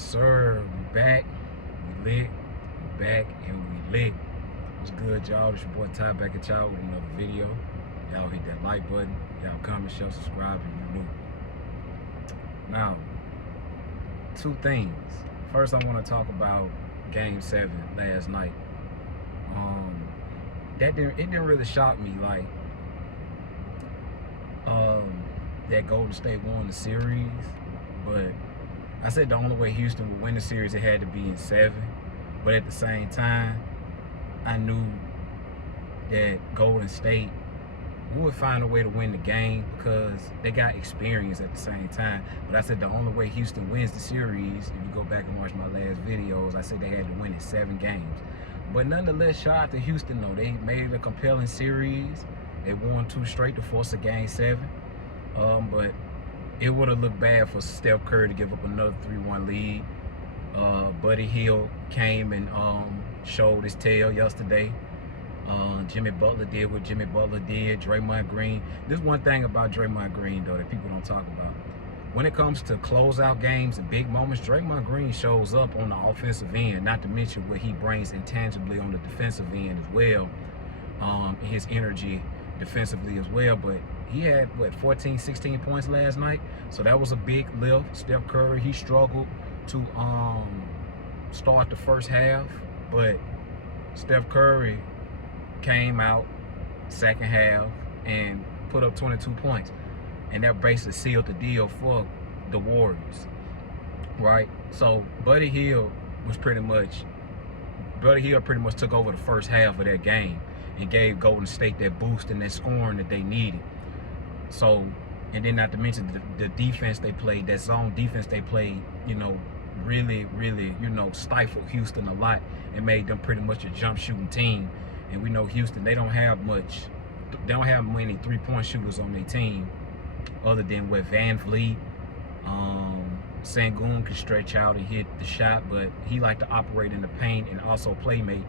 Sir, we back, we lit, we back, and we lit. What's good, y'all? It's your boy Ty back at y'all with another video. Y'all hit that like button, y'all comment, share, subscribe if you're new. Now, two things. First, I want to talk about Game 7 last night. It didn't really shock me like that Golden State won the series, but I said the only way Houston would win the series, it had to be in 7. But at the same time, I knew that Golden State would find a way to win the game because they got experience at the same time. But I said the only way Houston wins the series, if you go back and watch my last videos, I said they had to win in 7 games. But nonetheless, shout out to Houston though. They made it a compelling series. They won 2 straight to force a Game 7. But it would have looked bad for Steph Curry to give up another 3-1 lead. Buddy Hield came and showed his tail yesterday. Jimmy Butler did what Jimmy Butler did. Draymond Green. There's one thing about Draymond Green, though, that people don't talk about. When it comes to closeout games and big moments, Draymond Green shows up on the offensive end, not to mention what he brings intangibly on the defensive end as well. His energy defensively as well. But he had, what, 14, 16 points last night? So that was a big lift. Steph Curry, he struggled to start the first half, but Steph Curry came out second half and put up 22 points. And that basically sealed the deal for the Warriors, right? So Buddy Hield pretty much took over the first half of that game and gave Golden State that boost and that scoring that they needed. So, and then not to mention the defense they played, that zone defense they played, you know, really, you know, stifled Houston a lot and made them pretty much a jump shooting team. And we know Houston, they don't have many 3-point shooters on their team other than with Van Vliet. Sengun can stretch out and hit the shot, but he liked to operate in the paint and also playmate.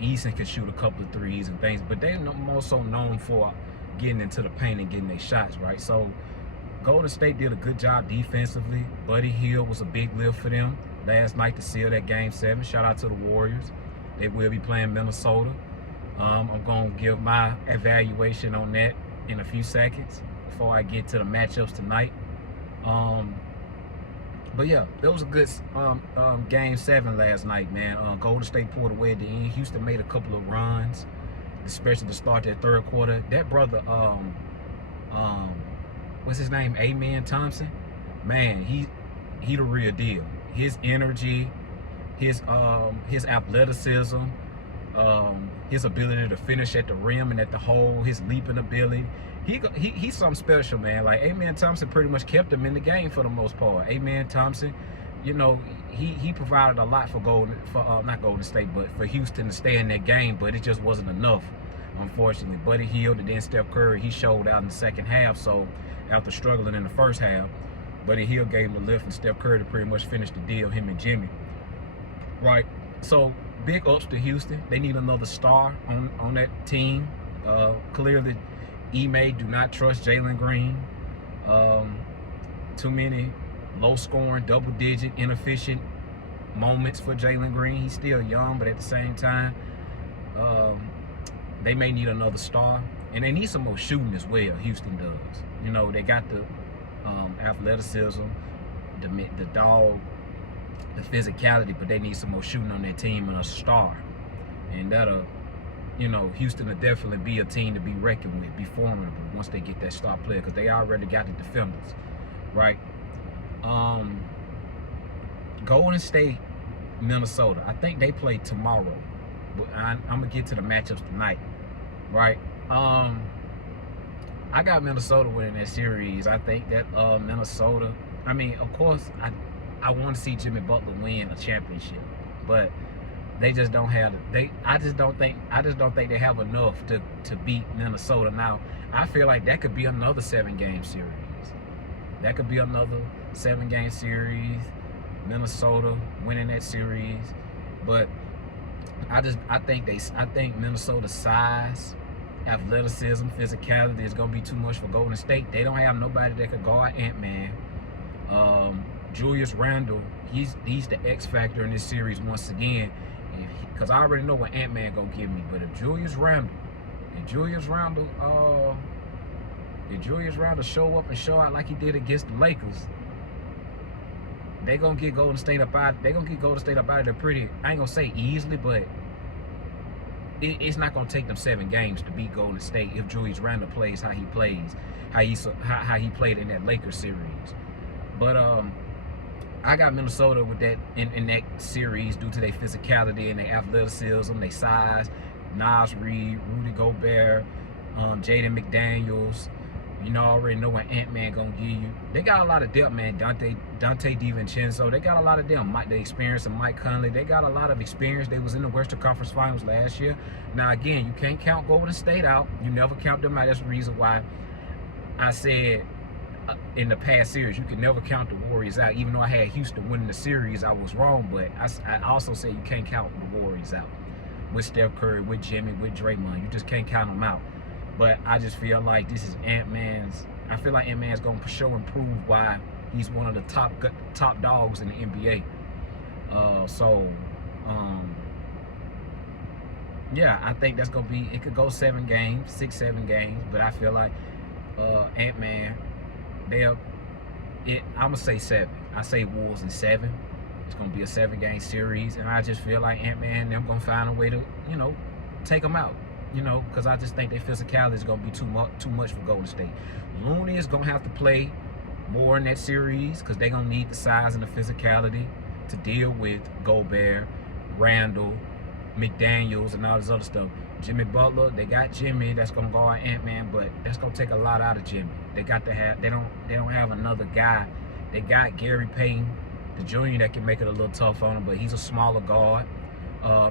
Eason can shoot a couple of threes and things, but they're more so known for getting into the paint and getting their shots, right? So Golden State did a good job defensively. Buddy Hield was a big lift for them last night to seal that Game 7. Shout out to the Warriors. They will be playing Minnesota. I'm going to give my evaluation on that in a few seconds before I get to the matchups tonight. But yeah, that was a good Game 7 last night, man. Golden State pulled away at the end. Houston made a couple of runs, especially to start that third quarter. That brother, what's his name? Amen Thompson. Man, he the real deal. His energy, his athleticism, his ability to finish at the rim and at the hole, his leaping ability. He's something special, man. Like, Amen Thompson pretty much kept him in the game for the most part. Amen Thompson, you know, he provided a lot for not Golden State, but for Houston to stay in that game, but it just wasn't enough, unfortunately. Buddy Hield and then Steph Curry, he showed out in the second half. So after struggling in the first half, Buddy Hield gave him a lift and Steph Curry to pretty much finish the deal, him and Jimmy. Right, so big ups to Houston. They need another star on that team. Clearly, Ime do not trust Jalen Green. Too many low-scoring, double-digit, inefficient moments for Jalen Green. He's still young, but at the same time, they may need another star. And they need some more shooting as well, Houston does. You know, they got the athleticism, the dog, the physicality, but they need some more shooting on their team and a star. And that'll, you know, Houston will definitely be a team to be reckoned with, be formidable once they get that star player, because they already got the defenders, right? Golden State, Minnesota, I think they play tomorrow, but I'm gonna get to the matchups tonight, right? I got Minnesota winning that series. I think that Minnesota, I mean, of course, I want to see Jimmy Butler win a championship, but they just don't have I just don't think they have enough to beat Minnesota. Now, I feel like that could be another 7-game series. That could be another 7-game series. Minnesota winning that series, but I think Minnesota's size, athleticism, physicality is gonna be too much for Golden State. They don't have nobody that could guard Ant-Man. Julius Randle, he's the X factor in this series once again. Because I already know what Ant-Man gonna give me. But if Julius Randle show up and show out like he did against the Lakers, they gonna get Golden State up out. They gonna get Golden State up out of there pretty. I ain't gonna say easily, but it's not gonna take them 7 games to beat Golden State if Julius Randle plays how he plays, how he played in that Lakers series. But I got Minnesota with that in that series due to their physicality and their athleticism, their size. Nas Reed, Rudy Gobert, Jaden McDaniels. You know, I already know what Ant-Man gonna give you. They got a lot of depth, man. Dante DiVincenzo. They got a lot of them. The experience of Mike Conley. They got a lot of experience. They was in the Western Conference Finals last year. Now, again, you can't count Golden State out. You never count them out. That's the reason why I said in the past series, you can never count the Warriors out. Even though I had Houston winning the series, I was wrong. But I also say you can't count the Warriors out. With Steph Curry, with Jimmy, with Draymond. You just can't count them out. But I just feel like this is Ant-Man's. I feel like Ant-Man's going to show and prove why he's one of the top dogs in the NBA. Yeah, I think that's going to be, it could go 7 games, 6, 7 games. But I feel like Ant-Man, I'm going to say 7. I say Wolves in 7. It's going to be a 7-game series. And I just feel like Ant-Man and them going to find a way to, take them out. Because I just think their physicality is going to be too much for Golden State. Looney is going to have to play more in that series because they're going to need the size and the physicality to deal with Gobert, Randall, McDaniels, and all this other stuff. Jimmy Butler, they got Jimmy that's going to guard Ant-Man, but that's going to take a lot out of Jimmy. They don't have another guy. They got Gary Payton, the junior, that can make it a little tough on him, but he's a smaller guard.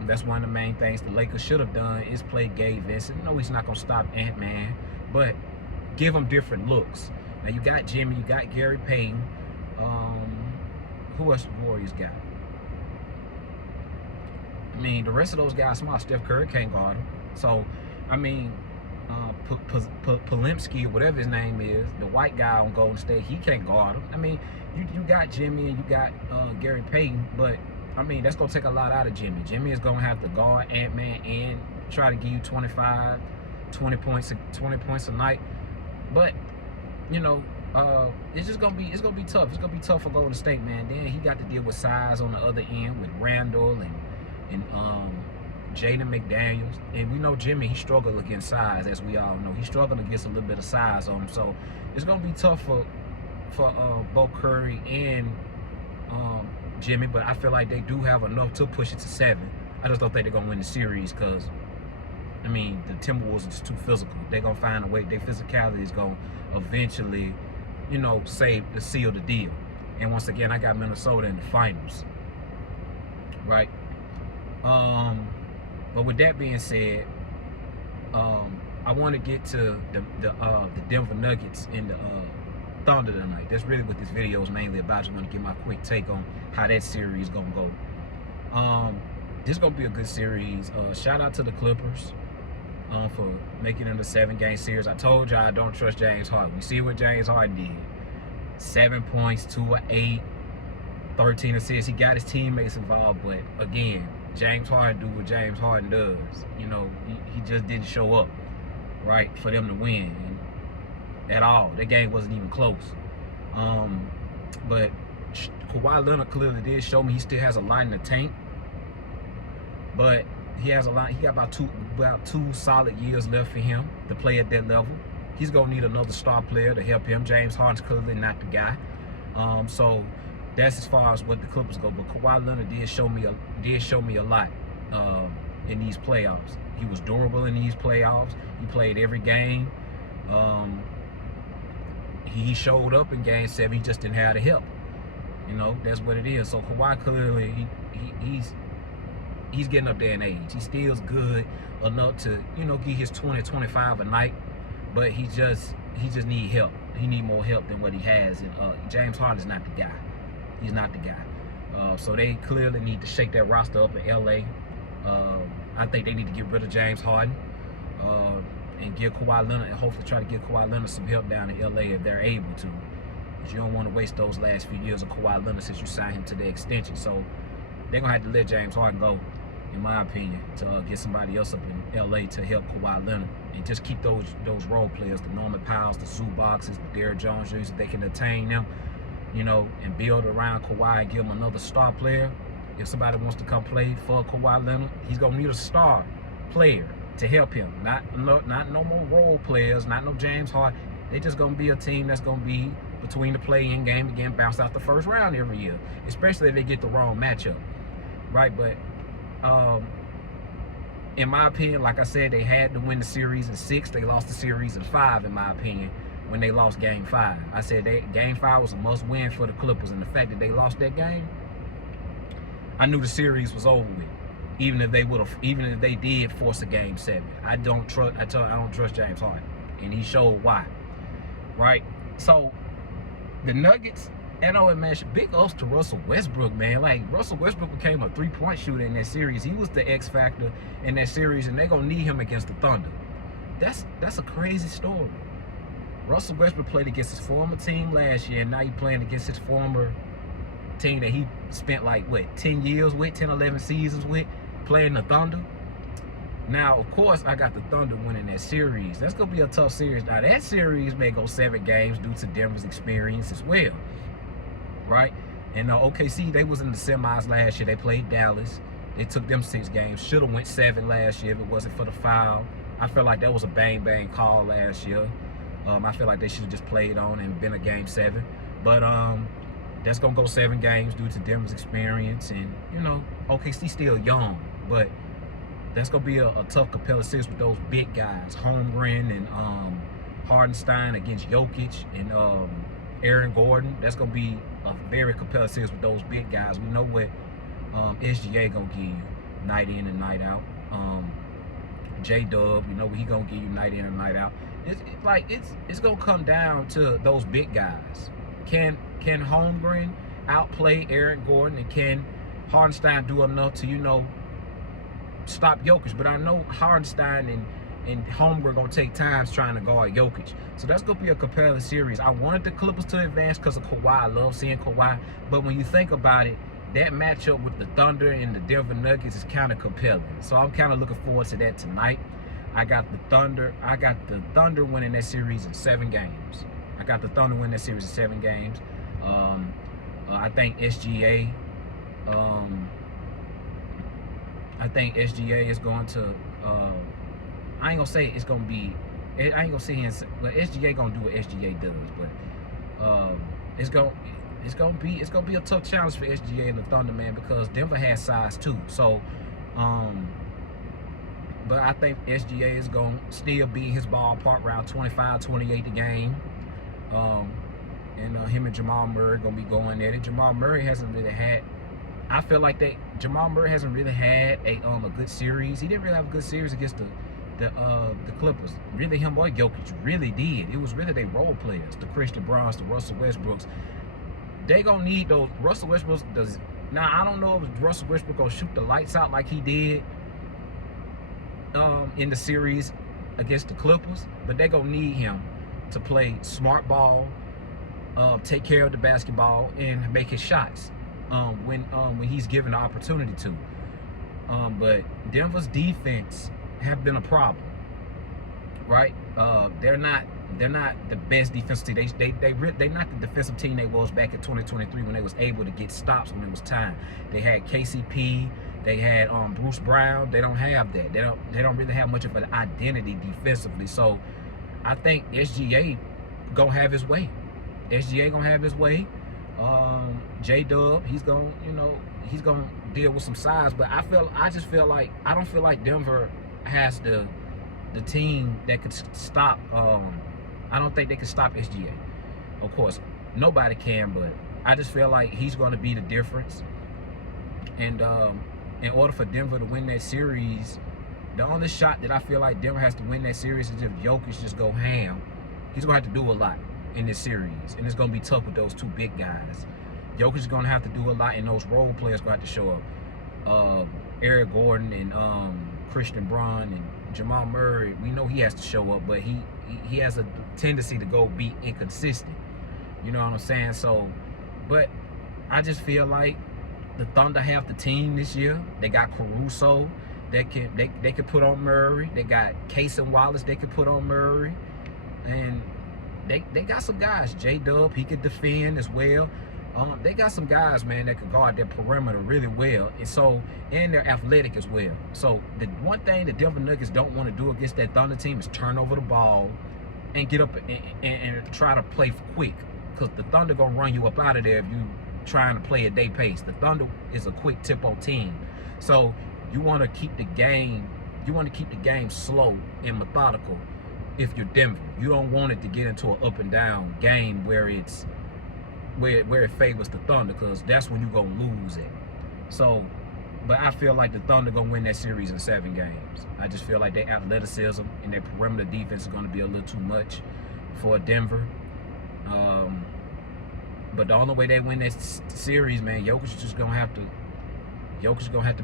That's one of the main things the Lakers should have done is play Gabe Vincent. No, he's not going to stop Ant-Man, but give him different looks. Now, you got Jimmy, you got Gary Payton. Who else the Warriors got? I mean, the rest of those guys small. Steph Curry can't guard him. So, I mean, Polimsky or whatever his name is, the white guy on Golden State, he can't guard him. I mean, you got Jimmy and you got Gary Payton, but I mean, that's going to take a lot out of Jimmy. Jimmy is going to have to guard Ant-Man and try to give you 25, 20 points a night. But, it's just going to be tough. It's going to be tough for Golden State, man. Then he got to deal with size on the other end with Randall and Jaden McDaniels. And we know Jimmy, he struggled against size, as we all know. He struggled against a little bit of size on him. So it's going to be tough for both Curry and Jimmy, but I feel like they do have enough to push it to 7. I just don't think they're going to win the series because, I mean, the Timberwolves are just too physical. They're going to find a way. Their physicality is going to eventually, seal the deal. And once again, I got Minnesota in the finals, right? But with that being said, I want to get to the Denver Nuggets and the Thunder tonight. That's really what this video is mainly about. I just want to get my quick take on how that series gonna go. This is gonna be a good series. Shout out to the Clippers for making it a 7-game series. I told y'all I don't trust James Harden. We see what James Harden did. 7 points, 2 of 8, 13 assists. He got his teammates involved, but again, James Harden do what James Harden does. He just didn't show up, right, for them to win. At all. That game wasn't even close. But Kawhi Leonard clearly did show me he still has a lot in the tank. But he has a lot. He got about two solid years left for him to play at that level. He's gonna need another star player to help him. James Harden's clearly not the guy. So that's as far as what the Clippers go. But Kawhi Leonard did show me a lot in these playoffs. He was durable in these playoffs. He played every game. He showed up in Game 7. He just didn't have the help. That's what it is. So Kawhi clearly, he's getting up there in age. He still's good enough to, get his 20, 25 a night. But he just need help. He need more help than what he has. And James Harden is not the guy. He's not the guy. So they clearly need to shake that roster up in LA. I think they need to get rid of James Harden. And give Kawhi Leonard, and hopefully try to give Kawhi Leonard some help down in LA if they're able to. because you don't want to waste those last few years of Kawhi Leonard since you signed him to the extension. So they're going to have to let James Harden go, in my opinion, to get somebody else up in LA to help Kawhi Leonard and just keep those role players, the Norman Powells, the Zubac's, the Derrick Jones Jr., they can attain them, you know, and build around Kawhi and give him another star player. If somebody wants to come play for Kawhi Leonard, he's going to need a star player to help him. Not no more role players, not no James Harden. They just going to be a team that's going to be between the play-in game again, bounce out the first round every year, especially if they get the wrong matchup, right? But in my opinion, like I said, they had to win the series in 6. They lost the series in 5, in my opinion, when they lost Game 5. I said Game 5 was a must-win for the Clippers, and the fact that they lost that game, I knew the series was over with. Even if they did force a Game 7, I don't trust James Harden, and he showed why. Right? So the Nuggets, and man, big ups to Russell Westbrook, man. Like, Russell Westbrook became a 3-point shooter in that series. He was the X factor in that series, and they're gonna need him against the Thunder. That's a crazy story. Russell Westbrook played against his former team last year, and now he's playing against his former team that he spent like 10 years with, 10, 11 seasons with, playing the Thunder. Now, of course, I got the Thunder winning that series. That's going to be a tough series. Now, that series may go 7 games due to Denver's experience as well, right? And OKC, they was in the semis last year. They played Dallas. They took them 6 games. Should have went 7 last year if it wasn't for the foul. I feel like that was a bang-bang call last year. I feel like they should have just played on and been a Game 7. But that's going to go 7 games due to Denver's experience. And, you know, OKC still young, but that's going to be a tough, competitive series with those big guys, Holmgren and Hardenstein against Jokic and Aaron Gordon. That's going to be a very competitive series with those big guys. We know what SGA going to give you night in and night out. J-Dub, we know what he going to give you night in and night out. It's going to come down to those big guys. Can Holmgren outplay Aaron Gordon, and can Hardenstein do enough to, you know, stop Jokic? But I know Hardenstein and Holmgren gonna take times trying to guard Jokic. So that's gonna be a competitive series. I wanted the Clippers to advance because of Kawhi. I love seeing Kawhi. But when you think about it, that matchup with the Thunder and the Denver Nuggets is kind of compelling. So I'm kind of looking forward to that tonight. I got the Thunder winning that series in 7 games. I got the Thunder winning that series in 7 games. I think SGA. I think SGA is going to. I ain't gonna say it's gonna be. I ain't gonna sit here and say, but SGA gonna do what SGA does. But it's gonna be a tough challenge for SGA and the Thunder, man, because Denver has size too. So, but I think SGA is gonna still be in his ballpark around 25, 28 a game. And him and Jamal Murray gonna be going at it. Jamal Murray hasn't really had. I feel like Jamal Murray hasn't really had a good series. He didn't really have a good series against the Clippers. Really, him or Jokic really did. It was really they role players, the Christian Browns, the Russell Westbrooks. They gonna need those. Russell Westbrook does. Now I don't know if Russell Westbrook gonna shoot the lights out like he did in the series against the Clippers, but they gonna need him to play smart ball, take care of the basketball, and make his shots when he's given the opportunity to. But Denver's defense have been a problem, right? They're not the best defensive team. They're not the defensive team they was back in 2023 when they was able to get stops when it was time. They had KCP, they had Bruce Brown. They don't have that. They don't really have much of an identity defensively. So I think SGA gonna have his way. SGA gonna have his way. J-Dub, he's gonna deal with some size, but I just feel like I don't feel like Denver has the team that could stop. I don't think they can stop SGA. Of course, nobody can, but I just feel like he's going to be the difference. And in order for Denver to win that series, the only shot that I feel like Denver has to win that series is if Jokic just go ham. He's going to have to do a lot in this series, and it's going to be tough with those 2 big guys. Jokic is going to have to do a lot, and those role players going to have to show up. Eric Gordon and Christian Braun and Jamal Murray, we know he has to show up, but he has a tendency to go be inconsistent. You know what I'm saying? So, but I just feel like the Thunder have the team this year. They got Caruso. They could put on Murray. They got Case and Wallace. They could put on Murray, and they got some guys. J-Dub, he could defend as well. They got some guys, man, that could guard their perimeter really well, and they're athletic as well. So the one thing the Denver Nuggets don't want to do against that Thunder team is turn over the ball and get up and try to play quick, because the Thunder gonna run you up out of there if you trying to play at their pace. The Thunder is a quick tempo team, so you want to keep the game. You want to keep the game slow and methodical. If you're Denver, you don't want it to get into an up and down game where it favors the Thunder, because that's when you're gonna lose it. So, but I feel like the Thunder gonna win that series in 7 games. I just feel like their athleticism and their perimeter defense is gonna be a little too much for Denver. But the only way they win that series, man, Jokic is gonna have to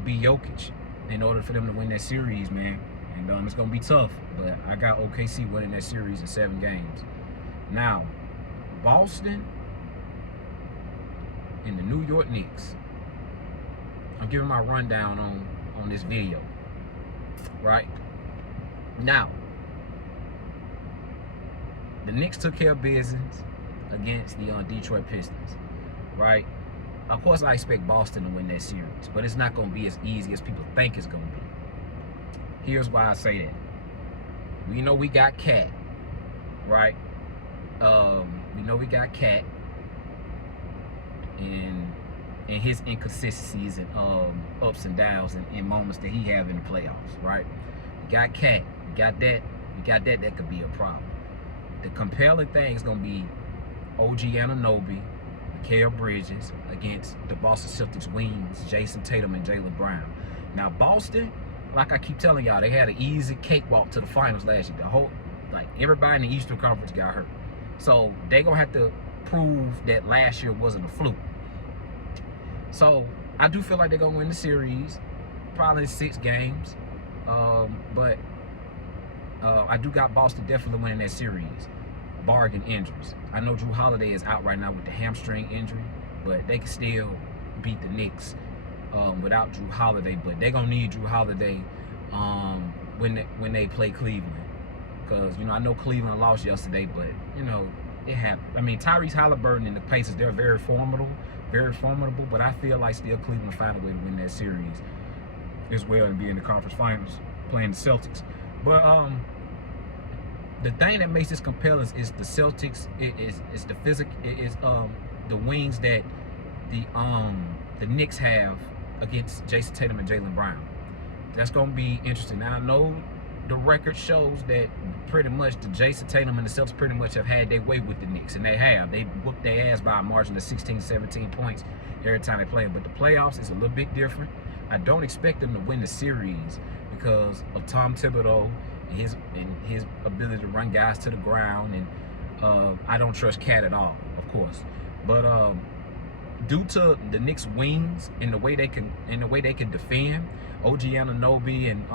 be Jokic in order for them to win that series, man. And it's gonna be tough. But I got OKC winning that series in 7 games. Now, Boston and the New York Knicks. I'm giving my rundown on this video. Right? Now, the Knicks took care of business against the Detroit Pistons. Right? Of course, I expect Boston to win that series, but it's not going to be as easy as people think it's going to be. Here's why I say that. We know we got Cat, right? We know we got Cat and his inconsistencies and ups and downs and moments that he have in the playoffs, right? We got Cat. We got that. That could be a problem. The compelling thing is going to be OG Anunoby, Mikal Bridges against the Boston Celtics wings, Jason Tatum and Jaylen Brown. Now, Boston, like I keep telling y'all, they had an easy cakewalk to the finals last year. Everybody in the Eastern Conference got hurt. So they're going to have to prove that last year wasn't a fluke. So I do feel like they're going to win the series, probably in 6 games. But I do got Boston definitely winning that series, barring injuries. I know Drew Holiday is out right now with the hamstring injury, but they can still beat the Knicks without Drew Holiday. But they're gonna need Drew Holiday when they play Cleveland, because I know Cleveland lost yesterday, but it happened. I mean, Tyrese Halliburton and the Pacers, they're very formidable, but I feel like still Cleveland find a way to win that series as well and be in the conference finals playing the Celtics. But the thing that makes this compelling is the Celtics. It's the physics. It is the wings that the Knicks have against Jason Tatum and Jaylen Brown. That's gonna be interesting. Now I know the record shows that pretty much the Jason Tatum and the Celtics pretty much have had their way with the Knicks, and they have. They whooped their ass by a margin of 16, 17 points every time they play. But the playoffs is a little bit different. I don't expect them to win the series because of Tom Thibodeau and his ability to run guys to the ground, and I don't trust Cat at all, of course. But due to the Knicks' wings and the way they can defend, OG Anunoby and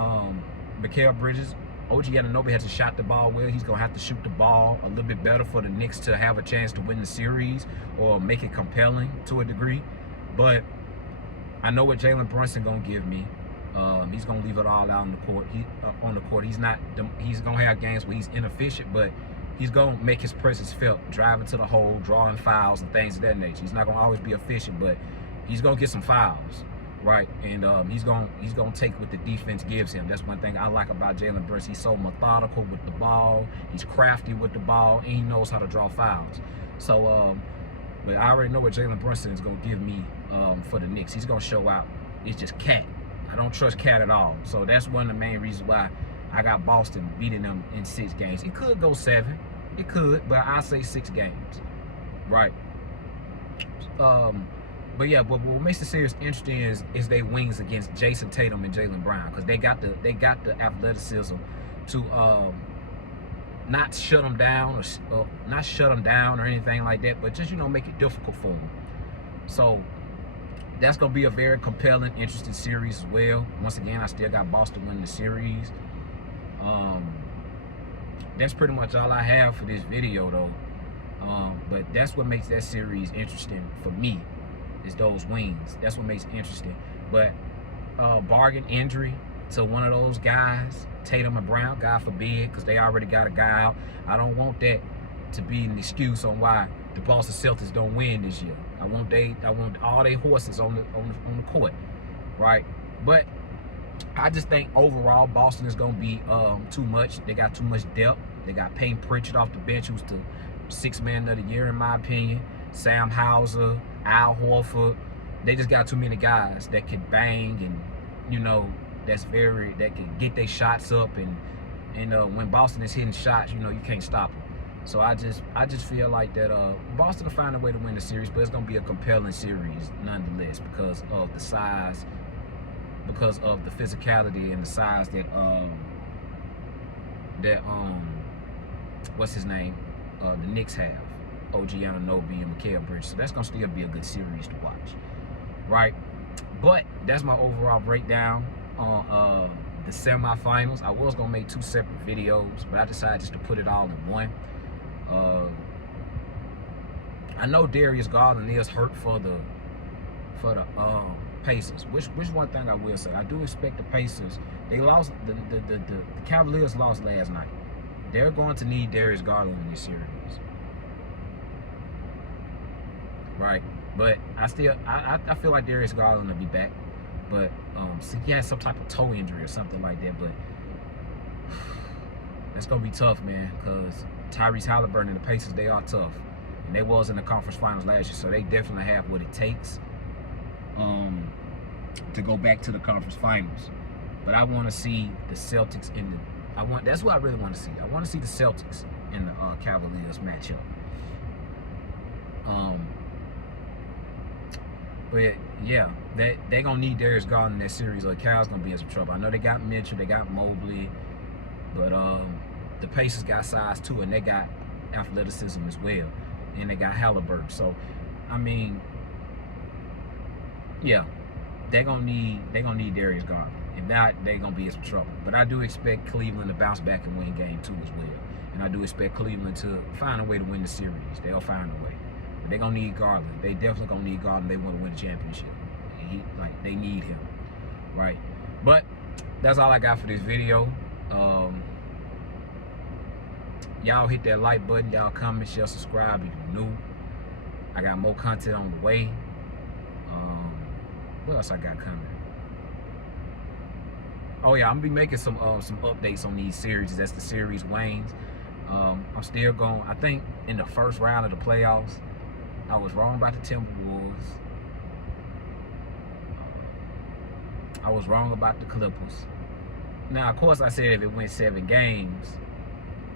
Mikal Bridges. OG Anunoby has to shot the ball well. He's gonna have to shoot the ball a little bit better for the Knicks to have a chance to win the series or make it compelling to a degree. But I know what Jalen Brunson gonna give me. He's gonna leave it all out on the court. He's gonna have games where he's inefficient, but he's gonna make his presence felt, driving to the hole, drawing fouls and things of that nature. He's not gonna always be efficient, but he's gonna get some fouls, right? And he's gonna take what the defense gives him. That's one thing I like about Jalen Brunson. He's so methodical with the ball. He's crafty with the ball, and he knows how to draw fouls. So, but I already know what Jalen Brunson is gonna give me for the Knicks. He's gonna show out. It's just Cat. I don't trust Cat at all. So that's one of the main reasons why I got Boston beating them in 6 games. It could go 7. It could, but I say 6 games. Right. But yeah, but what makes the series interesting is they wings against Jason Tatum and Jaylen Brown, because they got the athleticism to not shut them down or anything like that, but just make it difficult for them. So that's gonna be a very compelling, interesting series as well. Once again, I still got Boston winning the series. That's pretty much all I have for this video, though. But that's what makes that series interesting for me, is those wings. That's what makes it interesting. But bargain injury to one of those guys, Tatum or Brown, God forbid, because they already got a guy out. I don't want that to be an excuse on why the Boston Celtics don't win this year. I want all their horses on the court, right? But I just think overall Boston is gonna be too much. They got too much depth. They got Peyton Pritchard off the bench, who's the sixth man of the year in my opinion. Sam Hauser, Al Horford. They just got too many guys that can bang, and you know, that can get their shots up, and when Boston is hitting shots, you know, you can't stop them. So I just feel like that Boston will find a way to win the series, but it's gonna be a compelling series nonetheless because of the size, because of the physicality and the size that what's his name, the Knicks have, OG Anunoby and Mikal Bridges. So that's gonna still be a good series to watch, right? But that's my overall breakdown on the semifinals. I was gonna make 2 separate videos, but I decided just to put it all in one. I know Darius Garland is hurt for the Pacers. Which one thing I will say, I do expect the Pacers. They lost, the Cavaliers lost last night. They're going to need Darius Garland in this series, right? But I feel like Darius Garland will be back, but so he has some type of toe injury or something like that. But it's gonna be tough, man, because Tyrese Halliburton and the Pacers, they are tough, and they was in the conference finals last year, so they definitely have what it takes to go back to the conference finals. But I want to see the Celtics in the. That's what I really want to see. I want to see the Celtics in the Cavaliers matchup. But yeah, they gonna need Darius Garland in that series, or Cal's gonna be in some trouble. I know they got Mitchell, they got Mobley, but the Pacers got size too, and they got athleticism as well, and they got Halliburton. So, I mean, yeah, they're gonna need Darius Garland. If not, they're gonna be in some trouble. But I do expect Cleveland to bounce back and win Game 2 as well, and I do expect Cleveland to find a way to win the series. They'll find a way. But they're gonna need Garland. They definitely gonna need Garland. They want to win the championship. And they need him, right? But that's all I got for this video. Y'all hit that like button. Y'all comment, share, subscribe if you're new. I got more content on the way. What else I got coming? Oh yeah, I'm gonna be making some updates on these series as the series wanes. I'm still going. I think in the first round of the playoffs, I was wrong about the Timberwolves. I was wrong about the Clippers. Now, of course, I said if it went 7 games,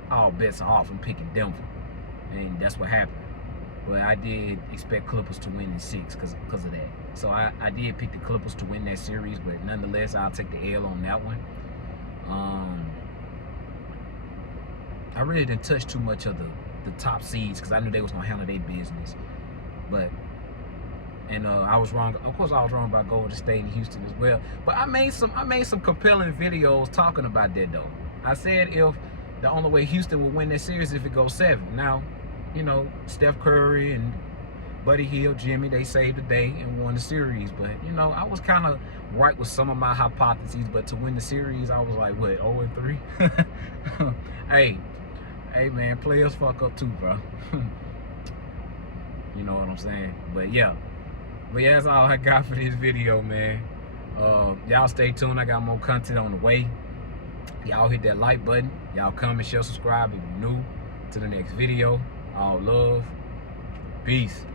all bets are off. I'm picking Denver, and that's what happened. But I did expect Clippers to win in 6 because of that. So I did pick the Clippers to win that series, but nonetheless, I'll take the L on that one. I really didn't touch too much of the top seeds because I knew they was gonna handle their business. But I was wrong. Of course, I was wrong about Golden State and Houston as well. But I made some compelling videos talking about that though. I said if the only way Houston will win that series is if it goes 7. Now, you know, Steph Curry and Buddy Hield, Jimmy, they saved the day and won the series. But you know, I was kind of right with some of my hypotheses. But to win the series, I was like, what, 0-3? Hey man, players fuck up too, bro. You know what I'm saying? But yeah, that's all I got for this video, man. Y'all stay tuned. I got more content on the way. Y'all hit that like button. Y'all comment, share, subscribe if you're new to the next video. All love. Peace.